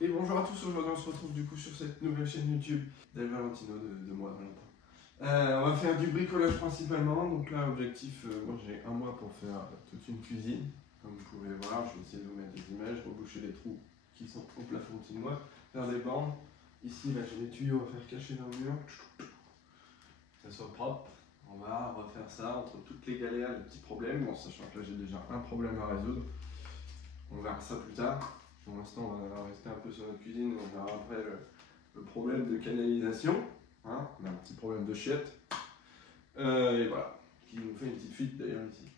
Et bonjour à tous, aujourd'hui on se retrouve du coup sur cette nouvelle chaîne YouTube d'El Valentino de moi Valentin. On va faire du bricolage principalement, donc là objectif, moi j'ai un mois pour faire toute une cuisine. Comme vous pouvez voir, je vais essayer de vous mettre des images, reboucher les trous qui sont au plafond de moi, faire des bornes. Ici là j'ai des tuyaux à faire cacher dans le mur, que ça soit propre. On va refaire ça entre toutes les galères, les petits problèmes, bon sachant que là j'ai déjà un problème à résoudre. On verra ça plus tard. Pour l'instant, on va rester un peu sur notre cuisine. On verra après le problème de canalisation. Hein, on a un petit problème de chiottes. Et voilà. Qui nous fait une petite fuite d'ailleurs ici.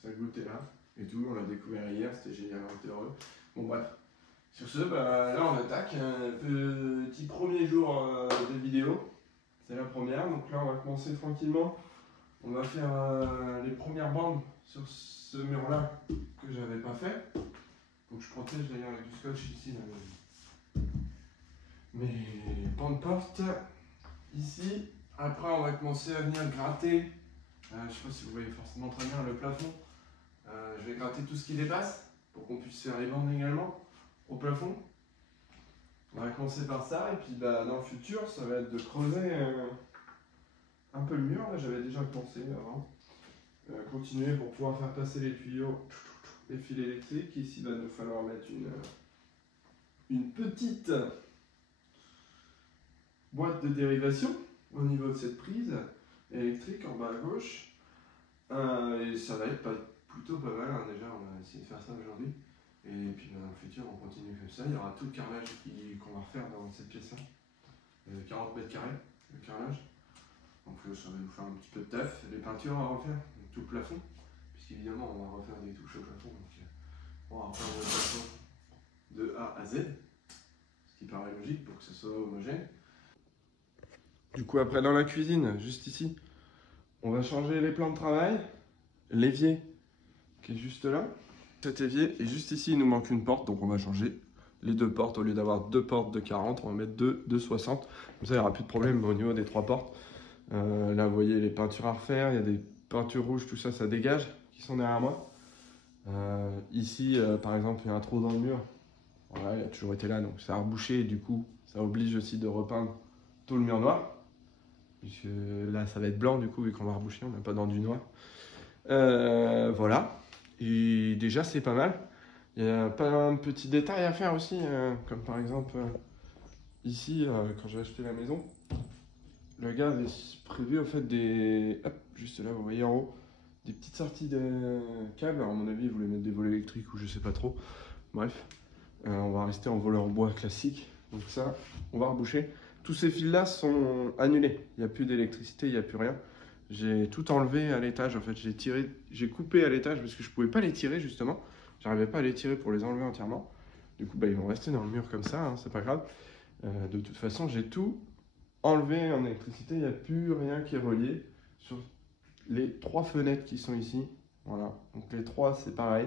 Ça goûtait là. Et tout. On l'a découvert hier. C'était génial. On était heureux. Bon, bref. Sur ce, là, on attaque. Petit premier jour de vidéo. C'est la première. Donc là, on va commencer tranquillement. On va faire les premières bandes sur ce mur-là que j'avais pas fait. Donc je protège d'ailleurs avec du scotch ici là, mes pans de porte ici. Après on va commencer à venir gratter. Je ne sais pas si vous voyez forcément très bien le plafond. Je vais gratter tout ce qui dépasse pour qu'on puisse faire les bandes également au plafond. On va commencer par ça et puis dans le futur ça va être de creuser un peu le mur. Là j'avais déjà commencé avant. Continuer pour pouvoir faire passer les tuyaux. Les fils électriques. Ici, il va nous falloir mettre une petite boîte de dérivation au niveau de cette prise électrique en bas à gauche. Et ça va être plutôt pas mal. Hein. Déjà, on va essayer de faire ça aujourd'hui. Et puis dans le futur, on continue comme ça. Il y aura tout le carrelage qu'on va refaire dans cette pièce-là. 40 mètres carrés, le carrelage. Donc ça va nous faire un petit peu de taf. Les peintures à refaire, donc tout le plafond. Puisqu'évidemment, on va refaire des touches au plafond. Donc, on va refaire le plafond de A à Z, ce qui paraît logique pour que ce soit homogène. Du coup, après dans la cuisine, juste ici, on va changer les plans de travail. L'évier qui est juste là. Cet évier, et juste ici, il nous manque une porte, donc on va changer les deux portes. Au lieu d'avoir deux portes de 40, on va mettre deux de 60. Comme ça, il n'y aura plus de problème au niveau des trois portes. Là, vous voyez les peintures à refaire, il y a des peintures rouges, tout ça, ça dégage, qui sont derrière moi. Ici, par exemple, il y a un trou dans le mur. Voilà, il a toujours été là, donc ça a rebouché et du coup, ça oblige aussi de repeindre tout le mur noir. Puisque là, ça va être blanc du coup, vu qu'on va reboucher, on n'a pas d'enduit noir. Voilà. Et déjà, c'est pas mal. Il y a plein de petits détails à faire aussi, comme par exemple, ici, quand j'ai acheté la maison, le gars avait prévu en fait des... Hop, juste là, vous voyez en haut, des petites sorties de câbles. Alors, à mon avis, il voulait mettre des volets électriques ou je sais pas trop. Bref, on va rester en volet en bois classique. Donc ça, on va reboucher. Tous ces fils-là sont annulés. Il n'y a plus d'électricité, il n'y a plus rien. J'ai tout enlevé à l'étage. En fait, j'ai coupé à l'étage parce que je pouvais pas les tirer justement. J'arrivais pas à les tirer pour les enlever entièrement. Du coup, ils vont rester dans le mur comme ça, hein, c'est pas grave. De toute façon, j'ai tout enlevé en électricité. Il n'y a plus rien qui est relié sur les trois fenêtres qui sont ici. Voilà. Donc les trois, c'est pareil.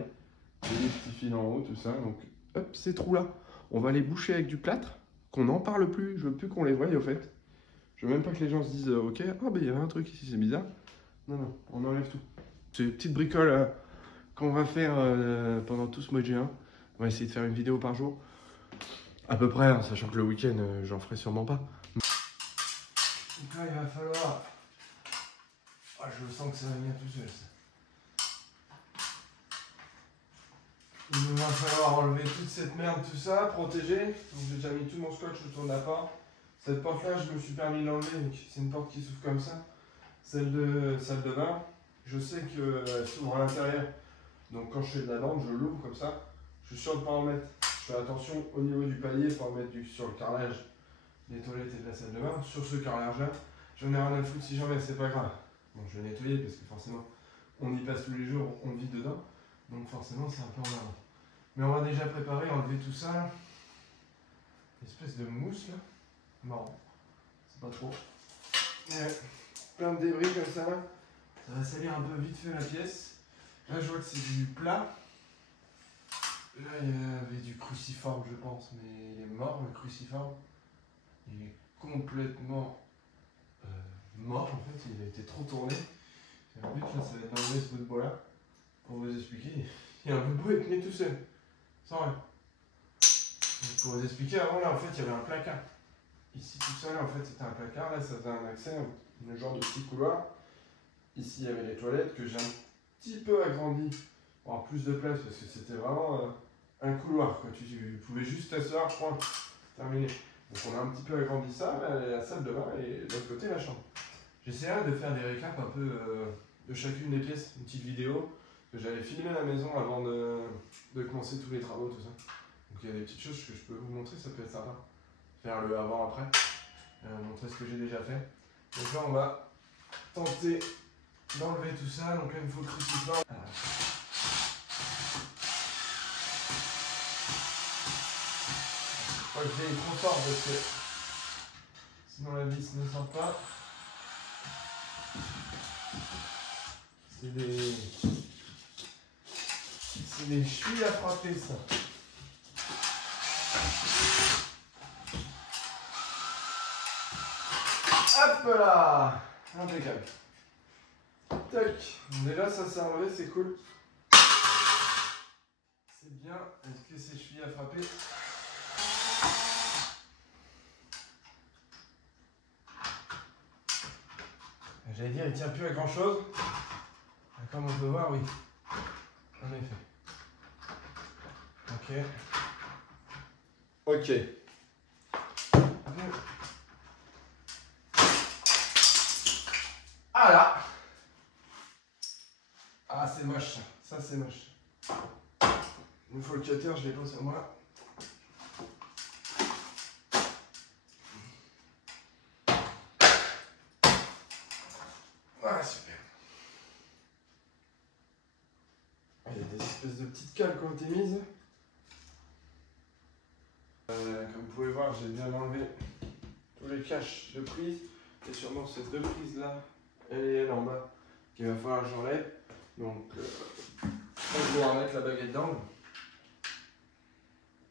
Et les petits fils en haut, tout ça. Donc, hop, ces trous-là, on va les boucher avec du plâtre. Qu'on n'en parle plus. Je veux plus qu'on les voie au fait. Je veux même pas que les gens se disent ok, ah il y avait un truc ici, c'est bizarre. Non, non, on enlève tout. C'est une petite bricole qu'on va faire pendant tout ce mois de juin. On va essayer de faire une vidéo par jour. À peu près, hein, sachant que le week-end, j'en ferai sûrement pas. Donc là, il va falloir... Ah, je sens que ça va venir tout seul, ça. Il va falloir enlever toute cette merde, tout ça, protéger. Donc j'ai déjà mis tout mon scotch autour de la porte. Cette porte-là, je me suis permis de l'enlever. C'est une porte qui s'ouvre comme ça. Celle de salle de bain, je sais qu'elle s'ouvre à l'intérieur. Donc quand je fais de la lampe, je l'ouvre comme ça. Je suis sûr de ne pas en mettre. Je fais attention au niveau du palier pour en mettre sur le carrelage des toilettes et de la salle de bain. Sur ce carrelage-là, j'en ai rien à foutre si jamais, c'est pas grave. Bon, je vais nettoyer parce que forcément, on y passe tous les jours, on vit dedans. Donc forcément, c'est un peu en avant. Mais on va déjà préparer, enlever tout ça. Une espèce de mousse là. Marrant. C'est pas trop. Plein de débris comme ça. Ça va salir un peu vite fait la pièce. Là, je vois que c'est du plat. Là, il y avait du cruciforme, je pense, mais il est mort, le cruciforme. Il est complètement mort, en fait. Il a été trop tourné. Et le but, là, ça va être d'enlever ce bout de bois-là. Pour vous expliquer, il y a un bout de bois qui est tout seul. Sans rien. Donc, pour vous expliquer, avant là en fait il y avait un placard. Ici tout ça là en fait c'était un placard, là ça faisait un accès, un genre de petit couloir. Ici il y avait les toilettes que j'ai un petit peu agrandi pour avoir plus de place parce que c'était vraiment un couloir quoi. Tu pouvais juste t'asseoir, point, terminé. Donc on a un petit peu agrandi ça, la salle de bain et de l'autre côté la chambre. J'essaierai de faire des récaps un peu de chacune des pièces, une petite vidéo que j'avais filmé à la maison avant de commencer tous les travaux, tout ça. Donc il y a des petites choses que je peux vous montrer, ça peut être sympa. Faire le avant-après, montrer ce que j'ai déjà fait. Donc là on va tenter d'enlever tout ça, donc là il me faut le crucifix. Je crois que je vais trop fort parce que sinon la vis ne sort pas. C'est des chevilles à frapper ça. Hop là, impeccable. Tac, déjà ça s'est enlevé, c'est cool. C'est bien. Est-ce que c'est chevilles à frapper? J'allais dire, il tient plus à grand chose. Comme on peut voir, oui. En effet. Ok. Ok. Ah là. Ah, c'est moche. Ça, c'est moche. Il me faut le cutter, je l'ai pas sur moi. Ah, super. Il y a des espèces de petites cales qui ont été mises. Comme vous pouvez voir, j'ai bien enlevé tous les caches de prise. Et sûrement ces deux prises là et elle en bas qu'il va falloir que j'enlève. Donc, je vais remettre la baguette d'angle.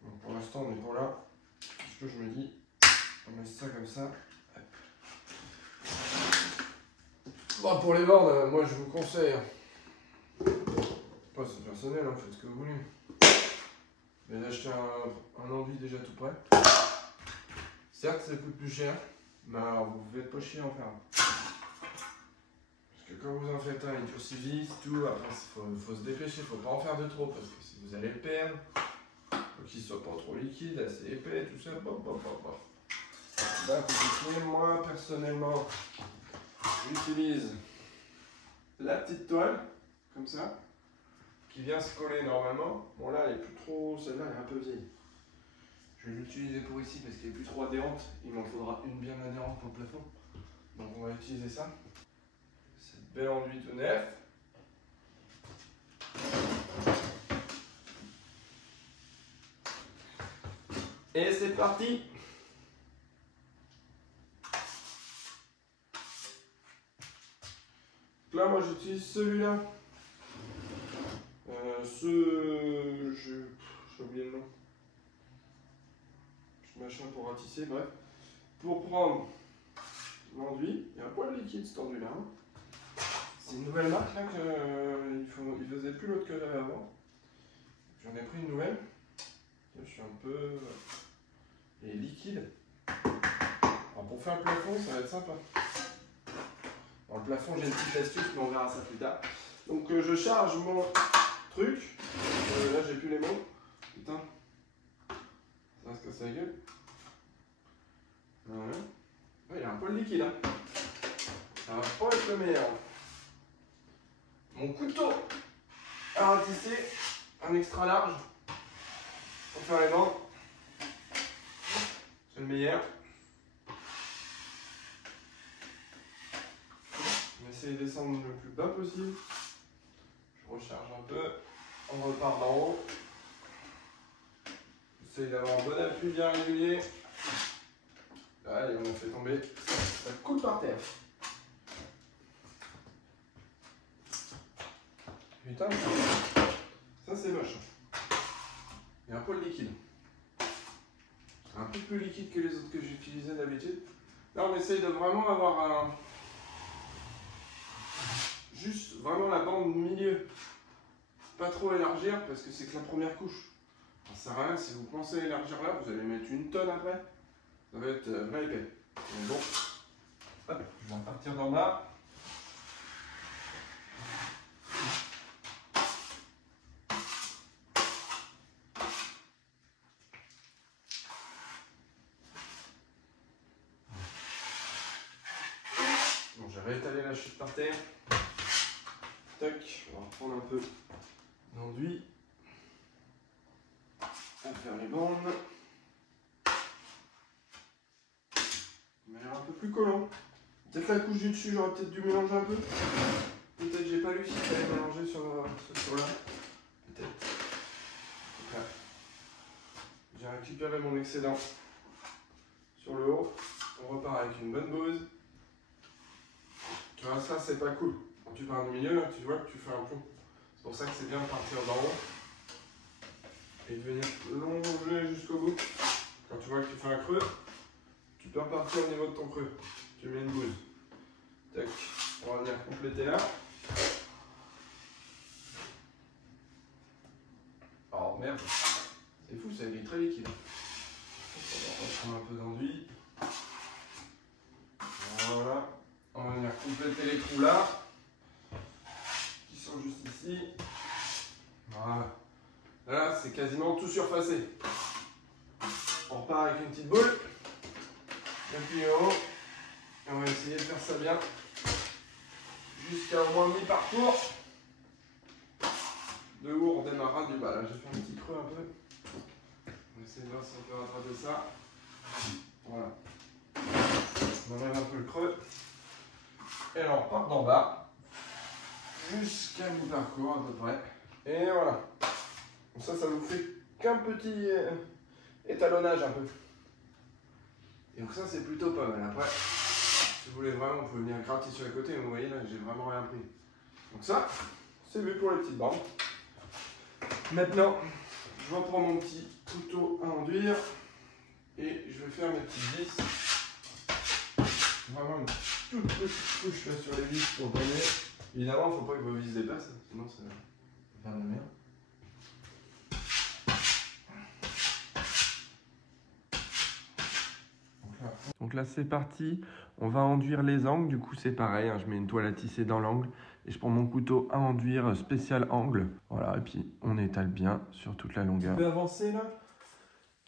Donc pour l'instant, on est pour là. Parce que je me dis, on met ça comme ça. Hop. Bon, pour les bornes, moi je vous conseille. Pas c'est personnel, hein, faites ce que vous voulez. Mais d'acheter un enduit déjà tout prêt. Certes, ça coûte plus cher, mais alors, vous ne faites pas chier en faire. Parce que quand vous en faites un, il durcit vite, tout. Après, il faut se dépêcher, il ne faut pas en faire de trop, parce que si vous allez le perdre, il faut qu'il ne soit pas trop liquide, assez épais, tout ça. Là, compliqué. Moi, personnellement, j'utilise la petite toile, comme ça, qui vient se coller normalement. Bon, là, elle est plus trop. Celle-là, elle est un peu vieille. Je vais l'utiliser pour ici parce qu'elle est plus trop adhérente. Il m'en faudra une bien adhérente pour le plafond. Donc on va utiliser ça. Cette belle enduit tout neuf. Et c'est parti. Donc là moi j'utilise celui-là. J'ai oublié le nom. Machin pour ratisser, bref. Pour prendre l'enduit, il y a un poil liquide cet enduit là. Hein. C'est une nouvelle marque là il faisait plus l'autre que j'avais avant. J'en ai pris une nouvelle. Je suis un peu. Et liquide. Alors pour faire le plafond, ça va être sympa. Dans le plafond, j'ai une petite astuce, mais on verra ça plus tard. Donc je charge mon truc. Là, j'ai plus les mots. Putain. Ça va se casser la gueule. Ouais. Ouais, il y a un poil liquide. Hein. Ça va pas être le meilleur. Mon couteau à ratisser, un extra large pour faire les bandes. C'est le meilleur. On va essayer de descendre le plus bas possible. Je recharge un peu. On repart d'en haut. J'essaye d'avoir un bon appui bien régulier. Allez, on a fait tomber. Ça coule par terre. Putain, ça c'est moche. Il y a un poil liquide. Un peu plus liquide que les autres que j'utilisais d'habitude. Là, on essaye de vraiment avoir juste vraiment la bande milieu. Pas trop élargir parce que c'est que la première couche. Alors, Ça sert à rien, si vous pensez élargir là, vous allez mettre une tonne après. Ça va être vrai épais. Donc bon, hop, je vais partir d'en bas. Bon, j'ai réétalé la chute par terre. Tac, on va reprendre un peu d'enduit. À faire les bandes. Il m'a l'air un peu plus collant. Peut-être la couche du dessus, j'aurais peut-être dû mélanger un peu. Peut-être j'ai pas lu si j'allais mélanger sur ce sur-là. Peut-être. Voilà. J'ai récupéré mon excédent sur le haut. On repart avec une bonne bouse. Tu vois, ça c'est pas cool. Quand tu pars du milieu, tu vois que tu fais un plomb. C'est pour ça que c'est bien de partir d'en haut et de venir longer jusqu'au bout. Quand tu vois que tu fais un creux, tu peux repartir au niveau de ton creux. Tu mets une bouse. Tac. On va venir compléter là. Oh merde. C'est fou, ça est très liquide. On va prendre un peu d'enduit. Voilà. On va venir compléter les trous là. Qui sont juste ici. Voilà. Là, c'est quasiment tout surfacé. On repart avec une petite boule. Un puis en haut. Et on va essayer de faire ça bien. Jusqu'à au moins mi-parcours. De haut, on démarrera du bas. Là, j'ai fait un petit creux un peu. On va essayer de voir si on peut rattraper ça. Voilà. On enlève un peu le creux. Et alors, on repart d'en bas. Jusqu'à mi-parcours à peu près. Et voilà. Donc ça vous fait qu'un petit étalonnage un peu. Et donc ça, c'est plutôt pas mal. Après, si vous voulez vraiment, vous pouvez venir gratter sur les côtés. Mais vous voyez là, j'ai vraiment rien pris. Donc ça, c'est vu pour les petites bandes. Maintenant, je reprends mon petit couteau à enduire. Et je vais faire mes petites vis. Vraiment une toute petite couche là sur les vis pour donner. Évidemment, il ne faut pas que vos vis dépassent, sinon ça va faire de la merde. Donc là c'est parti, on va enduire les angles, du coup c'est pareil, hein, je mets une toile à tisser dans l'angle et je prends mon couteau à enduire spécial angle. Voilà, et puis on étale bien sur toute la longueur. Un peu avancé là.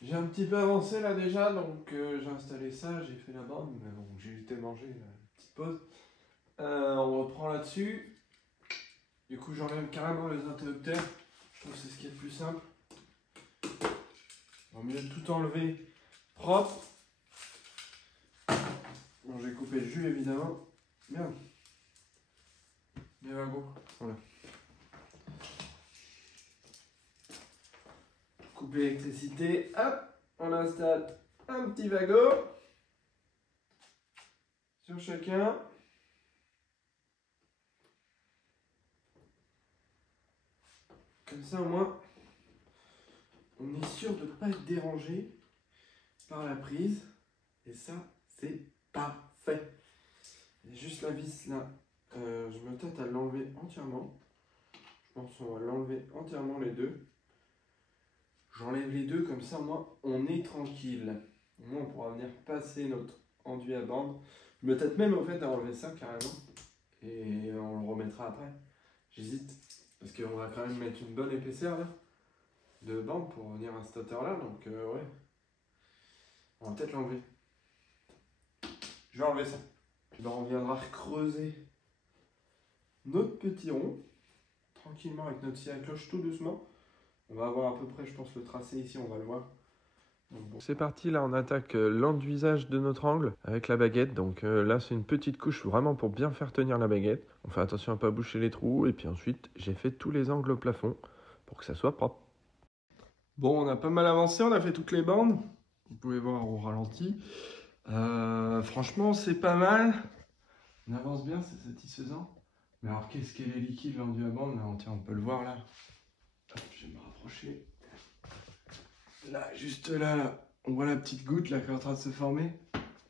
J'ai un petit peu avancé là déjà, donc j'ai installé ça, j'ai fait la bande, mais bon, j'ai été manger, petite pause. On reprend là-dessus. Du coup j'enlève carrément les interrupteurs, je trouve que c'est ce qui est le plus simple. Au mieux de tout enlever propre. Bon, j'ai coupé le jus évidemment. Merde. Mais va go. Voilà. Coupe l'électricité. Hop. On installe un petit wagon. Sur chacun. Comme ça au moins, on est sûr de ne pas être dérangé par la prise. Et ça, c'est parfait. Il y a juste la vis là. Je me tâte à l'enlever entièrement. Je pense qu'on va l'enlever entièrement les deux. J'enlève les deux comme ça, moi, on est tranquille. Au moins, on pourra venir passer notre enduit à bande. Je me tâte même en fait à enlever ça carrément. Et on le remettra après. J'hésite. Parce qu'on va quand même mettre une bonne épaisseur là de bande pour venir à cette hauteur là. Donc ouais. On va peut-être l'enlever. Je vais enlever ça. Puis ben, on viendra creuser notre petit rond. Tranquillement avec notre scie à cloche tout doucement. On va avoir à peu près, je pense, le tracé ici, on va le voir. Bon. C'est parti, là on attaque l'enduisage de notre angle avec la baguette. Donc là c'est une petite couche vraiment pour bien faire tenir la baguette. On fait attention à ne pas boucher les trous. Et puis ensuite j'ai fait tous les angles au plafond pour que ça soit propre. Bon, on a pas mal avancé, on a fait toutes les bandes. Vous pouvez voir au ralenti. Franchement c'est pas mal. On avance bien, c'est satisfaisant. Mais alors qu'est-ce qu'elle est liquide l'enduit à bande là, tiens, on peut le voir là. Hop, je vais me rapprocher. Là, juste là, on voit la petite goutte là qui est en train de se former.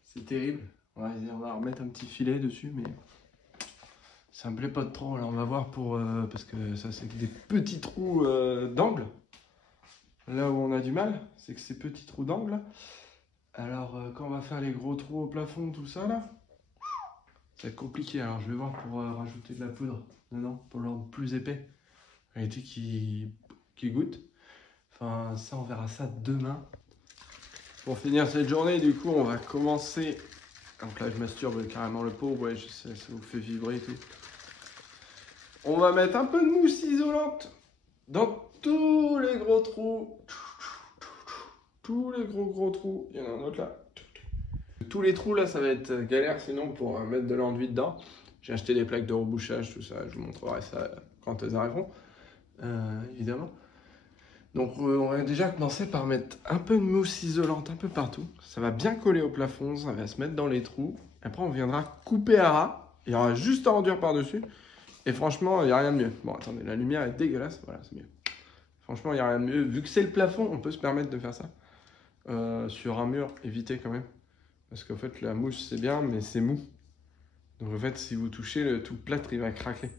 C'est terrible. On va remettre un petit filet dessus, mais ça me plaît pas de trop. Alors on va voir pour parce que ça c'est des petits trous d'angle. là où on a du mal, c'est que ces petits trous d'angle. Alors, quand on va faire les gros trous au plafond, tout ça là, ça va être compliqué. Alors, je vais voir pour rajouter de la poudre dedans, pour le rendre plus épais. En réalité, qui goûte. Enfin, ça, on verra ça demain. Pour finir cette journée, du coup, on va commencer. Donc là, je masturbe carrément le pot. Ouais, je sais, ça vous fait vibrer et tout. On va mettre un peu de mousse isolante dans tous les gros trous. Tous les gros trous. Il y en a un autre là. Tous les trous là, ça va être galère sinon pour mettre de l'enduit dedans. J'ai acheté des plaques de rebouchage, tout ça. Je vous montrerai ça quand elles arriveront. Évidemment. Donc on va déjà commencer par mettre un peu de mousse isolante un peu partout. Ça va bien coller au plafond, ça va se mettre dans les trous. Après on viendra couper à ras. Il y aura juste à enduire par-dessus. Et franchement, il n'y a rien de mieux. Bon, attendez, la lumière est dégueulasse. Voilà, c'est mieux. Franchement, il n'y a rien de mieux. Vu que c'est le plafond, on peut se permettre de faire ça. Sur un mur, évitez quand même. Parce qu'en fait, la mousse, c'est bien, mais c'est mou. Donc en fait, si vous touchez, tout le plâtre, il va craquer.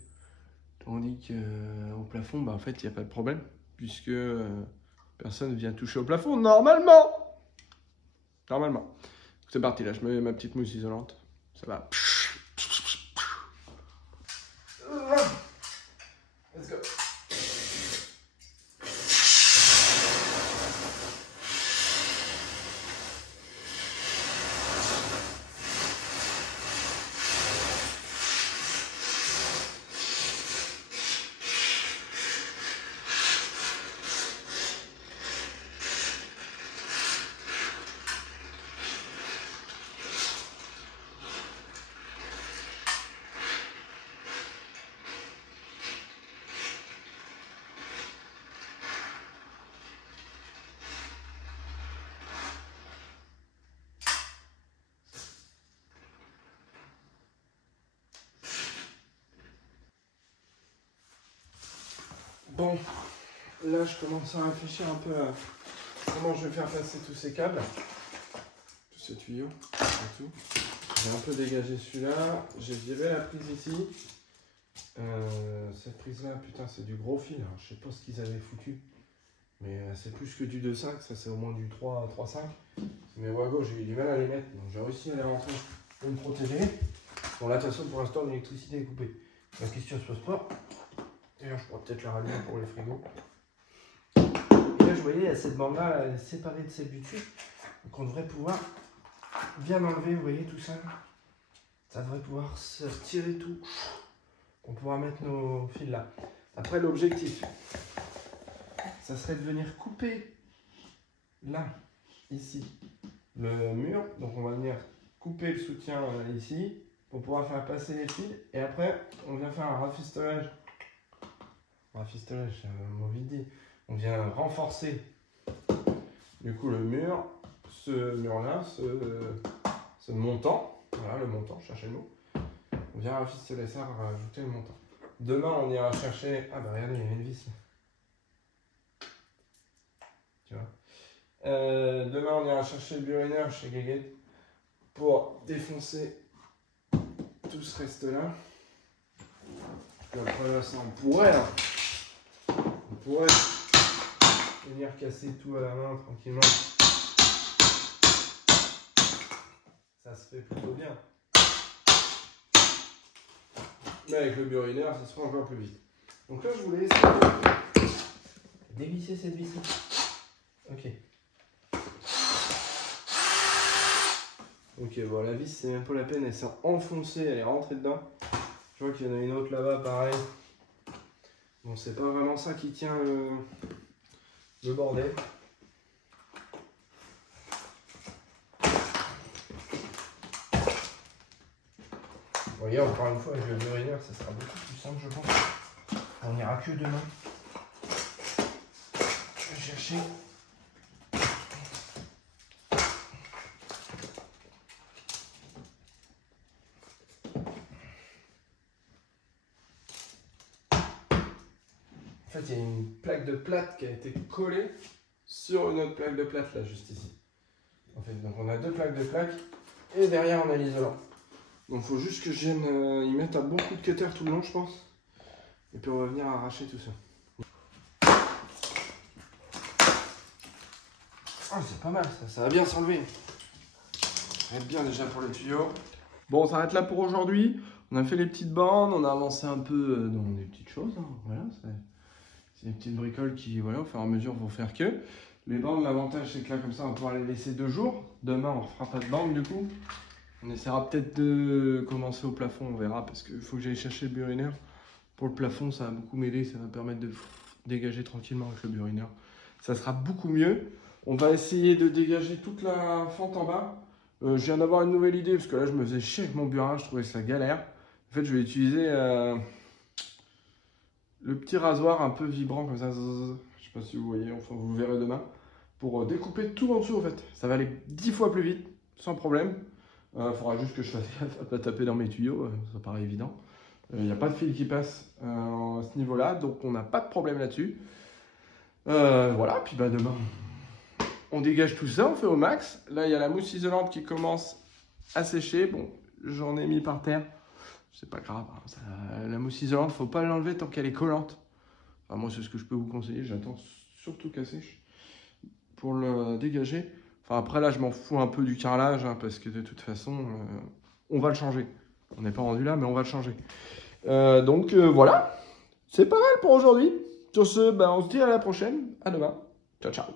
Tandis qu'au plafond, bah, en fait, il n'y a pas de problème. Puisque personne ne vient toucher au plafond, normalement. Normalement. C'est parti, là, je mets ma petite mousse isolante. Ça va. Let's go. Bon, là je commence à réfléchir un peu à comment je vais faire passer tous ces câbles, tous ces tuyaux et tout. J'ai un peu dégagé celui-là, j'ai viré la prise ici. Cette prise là, putain, c'est du gros fil, alors, je sais pas ce qu'ils avaient foutu, mais c'est plus que du 2,5, ça c'est au moins du 3,5. Mais Wago, j'ai eu du mal à les mettre, donc j'ai réussi à les rentrer pour me protéger. Bon, là de toute façon, pour l'instant, l'électricité est coupée. La question se pose pas. D'ailleurs, je pourrais peut-être la rallumer pour les frigos. Et là, je voyais, il y a cette bande-là, elle est séparée de ces buts. Donc, on devrait pouvoir bien enlever, vous voyez, tout ça. Ça devrait pouvoir se retirer tout. On pourra mettre nos fils là. Après, l'objectif, ça serait de venir couper là, ici, le mur. Donc, on va venir couper le soutien ici pour pouvoir faire passer les fils. Et après, on vient faire un rafistolage. Rafistolage, c'est un mauvais dit. On vient renforcer du coup le mur, ce mur-là, ce montant. Voilà le montant, je cherchais le mot. On vient rafistoler ça, rajouter le montant. Demain, on ira chercher. Ah bah regardez, il y a une vis là. Tu vois. Demain, on ira chercher le burineur chez Guéguet pour défoncer tout ce reste-là. Après là, ça on pourrait. Hein. On pourrait venir casser tout à la main tranquillement. Ça se fait plutôt bien. Mais avec le burineur, ça se fait encore plus vite. Donc là, je voulais essayer de dévisser cette vis. Ok. Ok, bon, la vis, c'est même pas la peine. Elle s'est enfoncée, elle est rentrée dedans. Je vois qu'il y en a une autre là-bas, pareil. Bon, c'est pas vraiment ça qui tient le bordel. Vous voyez, encore une fois, avec le burineur, ça sera beaucoup plus simple, je pense. On n'ira que demain. Je vais chercher. En fait, il y a une plaque de plâtre qui a été collée sur une autre plaque de plâtre, là, juste ici. En fait, donc on a deux plaques de plâtre et derrière, on a l'isolant. Donc, il faut juste que je vienne y mettre un bon coup de cutter tout le long, je pense. Et puis, on va venir arracher tout ça. Oh, c'est pas mal ça va bien s'enlever. Ça va être bien déjà pour les tuyaux. Bon, on s'arrête là pour aujourd'hui. On a fait les petites bandes, on a avancé un peu dans des petites choses. Hein. Voilà, c'est des petites bricoles qui, voilà, au fur et à mesure, vont faire que. Les bandes, l'avantage, c'est que là, comme ça, on va pouvoir les laisser 2 jours. Demain, on refera pas de bandes, du coup. On essaiera peut-être de commencer au plafond, on verra, parce qu'il faut que j'aille chercher le burineur. Pour le plafond, ça va beaucoup m'aider, ça va me permettre de dégager tranquillement avec le burineur. Ça sera beaucoup mieux. On va essayer de dégager toute la fente en bas. Je viens d'avoir une nouvelle idée, parce que là, je me faisais chier avec mon burin, je trouvais ça galère. En fait, je vais utiliser le petit rasoir un peu vibrant, comme ça. Je sais pas si vous voyez, enfin, vous verrez demain. Pour découper tout en dessous, en fait. Ça va aller 10 fois plus vite, sans problème. Faudra juste que je fasse gaffe à pas taper dans mes tuyaux, ça paraît évident. Il n'y a pas de fil qui passe à ce niveau-là, donc on n'a pas de problème là-dessus. Voilà, puis bah demain, on dégage tout ça, on fait au max. Là, il y a la mousse isolante qui commence à sécher. Bon, j'en ai mis par terre. C'est pas grave. Hein, ça, la mousse isolante, faut pas l'enlever tant qu'elle est collante. Enfin, moi, c'est ce que je peux vous conseiller. J'attends surtout qu'elle sèche pour le dégager. Enfin, après, là, je m'en fous un peu du carrelage hein, parce que de toute façon, on va le changer. On n'est pas rendu là, mais on va le changer. Donc, voilà. C'est pas mal pour aujourd'hui. Sur ce, bah, on se dit à la prochaine. À demain. Ciao, ciao.